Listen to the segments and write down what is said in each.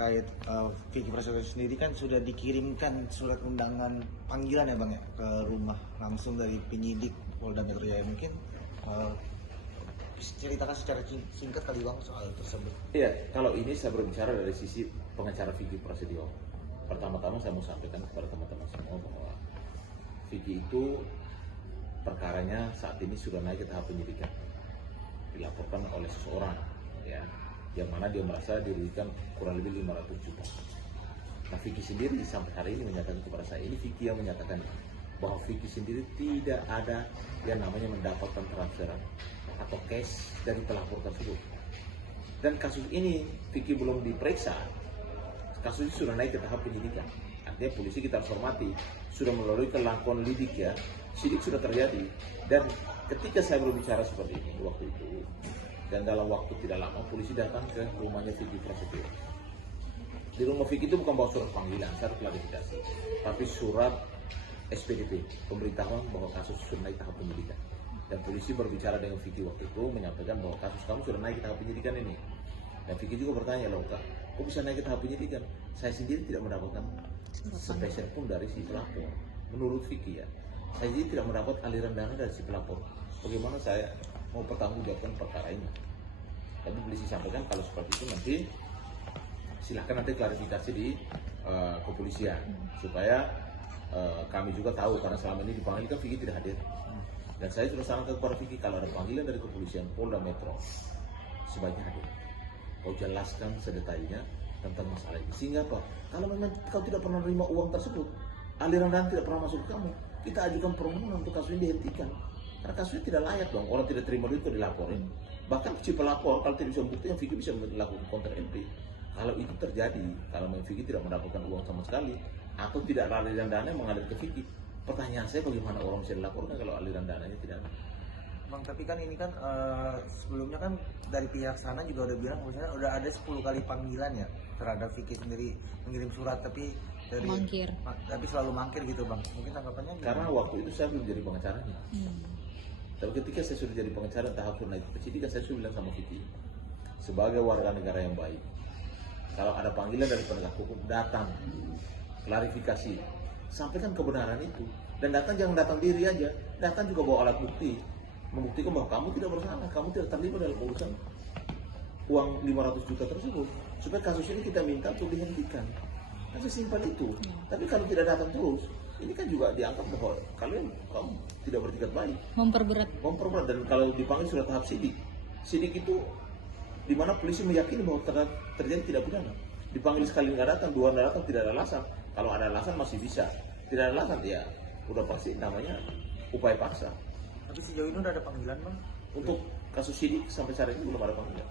terkait Vicky Prasetyo sendiri kan sudah dikirimkan surat undangan panggilan ya Bang ya ke rumah langsung dari penyidik Polda Metro Jaya. Mungkin ceritakan secara singkat kali Bang soal tersebut. Iya, kalau ini saya berbicara dari sisi pengacara Vicky Prasetyo. Pertama-tama saya mau sampaikan kepada teman-teman semua bahwa Vicky itu perkaranya saat ini sudah naik ke tahap penyidikan, dilaporkan oleh seseorang ya, yang mana dia merasa dirugikan kurang lebih 500 juta. Nah, Vicky sendiri sampai hari ini menyatakan kepada saya, ini Vicky yang menyatakan bahwa Vicky sendiri tidak ada yang namanya mendapatkan transferan atau cash dari pelapor tersebut. Dan kasus ini Vicky belum diperiksa, kasus ini sudah naik ke tahap penyidikan. Artinya polisi, kita harus hormati, sudah melalui kelangkuan lidik ya, sidik sudah terjadi. Dan ketika saya berbicara seperti ini waktu itu, dan dalam waktu tidak lama polisi datang ke rumahnya Vicky Prasetyo. Di rumah Vicky itu bukan bawa surat panggilan, saya klarifikasi, tapi surat SPDP, pemberitahuan bahwa kasus sudah naik tahap penyidikan. Dan polisi berbicara dengan Vicky waktu itu, menyampaikan bahwa kasus kamu sudah naik ke tahap penyidikan ini. Dan Vicky juga bertanya, loh Kak, kok bisa naik ke tahap penyidikan? Saya sendiri tidak mendapatkan sepeser pun dari si pelapor. Menurut Vicky ya, saya sendiri tidak mendapat aliran dana dari si pelapor. Bagaimana saya mau pertanggungjawabkan perkara ini? Tapi polisi sampaikan kalau seperti itu nanti silahkan nanti klarifikasi di kepolisian supaya kami juga tahu, karena selama ini dipanggil kan Vicky tidak hadir. Dan saya sudah sarankan kepada Vicky, kalau ada panggilan dari kepolisian Polda Metro sebaiknya hadir. Kau jelaskan sedetailnya tentang masalah ini. Sehingga apa? Kalau memang kau tidak pernah menerima uang tersebut, aliran dana tidak pernah masuk ke kamu, kita ajukan permohonan untuk kasus ini dihentikan. Karena kasusnya tidak layak dong, orang tidak terima duit itu dilaporin. Bahkan si pelapor kalau tidak bisa membuktikan, Vicky bisa melakukan kontra MP. Kalau itu terjadi, kalau memang Vicky tidak mendapatkan uang sama sekali, atau tidak ada aliran dana yang mengalir ke Vicky, pertanyaan saya bagaimana orang bisa dilaporkan kalau aliran dananya tidak ada? Bang, tapi kan ini kan sebelumnya kan dari pihak sana juga udah bilang misalnya udah ada 10 kali panggilan ya terhadap Vicky sendiri mengirim surat, tapi dari mangkir. Tapi selalu mangkir gitu Bang. Mungkin tanggapannya gimana? Karena waktu itu saya belum jadi pengacaranya. Tapi ketika saya sudah jadi pengacara tahap sudah naik penyidikan, saya sudah bilang sama Vicky, sebagai warga negara yang baik, kalau ada panggilan dari penegak hukum, datang, klarifikasi, sampaikan kebenaran itu. Dan datang jangan datang diri aja, datang juga bawa alat bukti, membuktikan bahwa kamu tidak bersalah, kamu tidak terlibat dalam urusan uang 500 juta tersebut, supaya kasus ini kita minta untuk dihentikan. Kan sesimpel itu. Tapi kalau tidak datang terus, ini kan juga dianggap bahwa kamu tidak bertikat baik, memperberat. Dan kalau dipanggil sudah tahap sidik itu di mana polisi meyakini bahwa terjadi tidak pidana. Dipanggil sekali nggak datang, dua nggak datang, tidak ada alasan. Kalau ada alasan masih bisa, tidak ada alasan ya udah pasti namanya upaya paksa. Tapi sejauh ini udah ada panggilan Bang? Untuk kasus sidik sampai saat ini belum ada panggilan.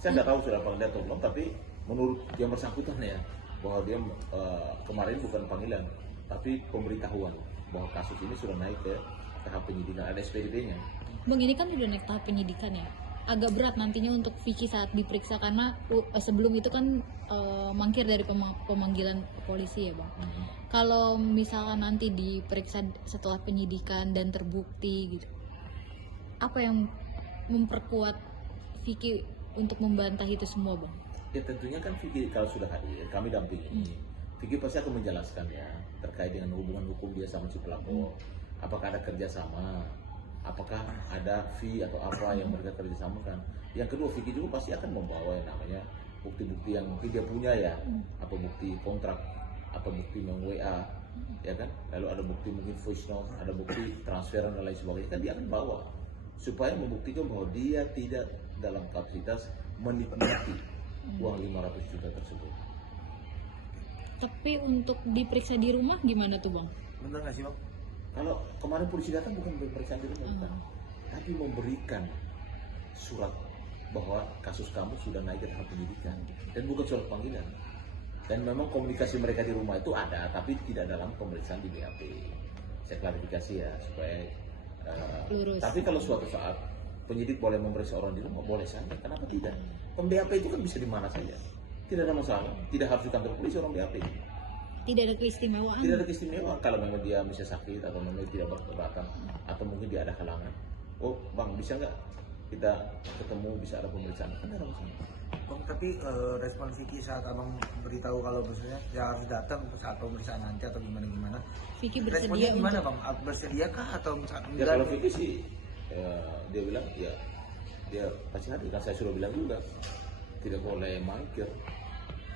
Saya nggak tahu sudah ada panggilan atau belum, tapi menurut yang bersangkutan ya, bahwa dia kemarin bukan panggilan, tapi pemberitahuan bahwa kasus ini sudah naik ke tahap penyidikan, ada SPDP-nya. Bang, ini kan udah naik tahap penyidikan ya. Agak berat nantinya untuk Vicky saat diperiksa karena sebelum itu kan mangkir dari pemanggilan polisi ya Bang. Kalau misalkan nanti diperiksa setelah penyidikan dan terbukti gitu, apa yang memperkuat Vicky untuk membantah itu semua Bang? Ya tentunya kan Vicky kalau sudah hadir, kami dampingi. Vicky pasti akan menjelaskan ya terkait dengan hubungan hukum dia sama si pelapor. Apakah ada kerjasama, apakah ada fee atau apa yang mereka kerjasamakan. Yang kedua, Vicky juga pasti akan membawa yang namanya bukti-bukti yang mungkin dia punya ya, apa bukti kontrak, apa bukti meng-WA, ya kan. Lalu ada bukti mungkin voice note, ada bukti transferan dan lain sebagainya, kan dia akan bawa supaya membuktikan bahwa dia tidak dalam kapasitas menikmati uang 500 juta tersebut. Tapi untuk diperiksa di rumah gimana tuh Bang? Bener nggak sih Bang? Kalau kemarin polisi datang bukan pemeriksaan di rumah, bukan, tapi memberikan surat bahwa kasus kamu sudah naik ke tahap penyidikan, dan bukan surat panggilan. Dan memang komunikasi mereka di rumah itu ada, tapi tidak dalam pemeriksaan di BAP. Saya klarifikasi ya supaya lurus. Tapi kalau suatu saat penyidik boleh memeriksa orang di rumah, boleh saja. Kenapa tidak? BAP itu kan bisa di mana saja, tidak ada masalah. Tidak harus di kantor polisi orang BAP. Tidak ada keistimewaan. Tidak ada keistimewaan. Kalau memang dia bisa sakit atau memang tidak berkeberatan atau mungkin dia ada halangan. Oh bang, bisa nggak kita ketemu bisa ada pemeriksaan, kan ada masalah. Bang, tapi respon Vicky saat abang beritahu kalau misalnya ya harus datang saat pemeriksaan nanti atau gimana, Vicky responnya bersedia gimana untuk bang? Bersediakah atau misalnya Ya kalau Vicky sih dia bilang ya dia pasti hadir, kan saya sudah bilang juga tidak boleh mangkir,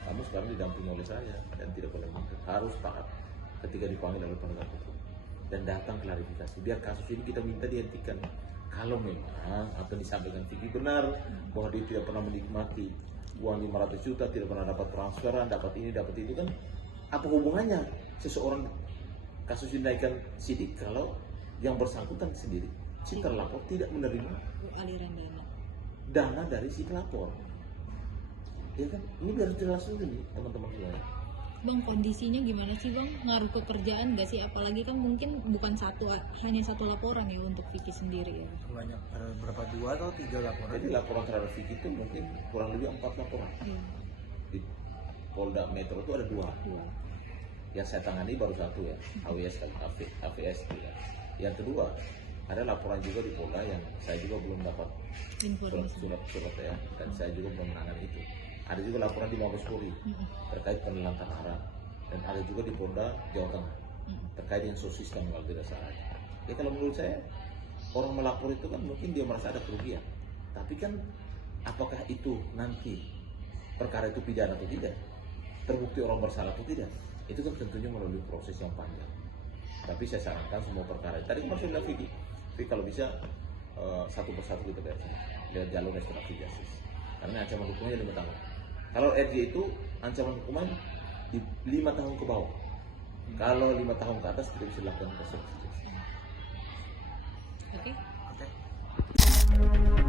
kamu sekarang didampingi oleh saya dan tidak boleh mangkir, harus taat ketika dipanggil oleh penegak hukum dan datang klarifikasi biar kasus ini kita minta dihentikan. Kalau memang apa yang disampaikan Vicky benar bahwa dia tidak pernah menikmati uang 500 juta, tidak pernah dapat transferan, dapat ini, dapat itu, kan apa hubungannya seseorang kasus dinaikkan sidik kalau yang bersangkutan sendiri si terlapor tidak menerima aliran dana dari si pelapor? Ya kan, ini biar jelas dulu nih teman-teman semua. Bang, kondisinya gimana sih bang? Ngaruh ke kerjaan gak sih? Apalagi kan mungkin bukan hanya satu laporan ya untuk Vicky sendiri ya. banyak berapa 2 atau 3 laporan? Jadi laporan terhadap Vicky itu mungkin kurang lebih 4 laporan. Iya. Di Polda Metro itu ada 2. Dua. Yang saya tangani baru 1 ya, AWS itu ya. Yang kedua ada laporan juga di Polda yang saya juga belum dapat Informasi. surat ya, dan saya juga belum menangani itu. Ada juga laporan di Mabes Polri terkait penelantaran arah, dan ada juga di Polda Jawa Tengah terkait dengan sosis dan kalau tidak salah. Ya kalau menurut saya orang melapor itu kan mungkin dia merasa ada kerugian, tapi kan apakah itu nanti perkara itu pidana atau tidak, terbukti orang bersalah atau tidak, itu kan tentunya melalui proses yang panjang. Tapi saya sarankan semua perkara tadi kemarin saya bilang Vicky kalau bisa satu persatu kita beresin lewat jalur restoratif justice, karena ancaman hukumnya 5 tahun. Kalau RJ itu ancaman hukuman di 5 tahun ke bawah. Kalau 5 tahun ke atas tidak bisa dilakukan restoratif justice. Oke. Oke.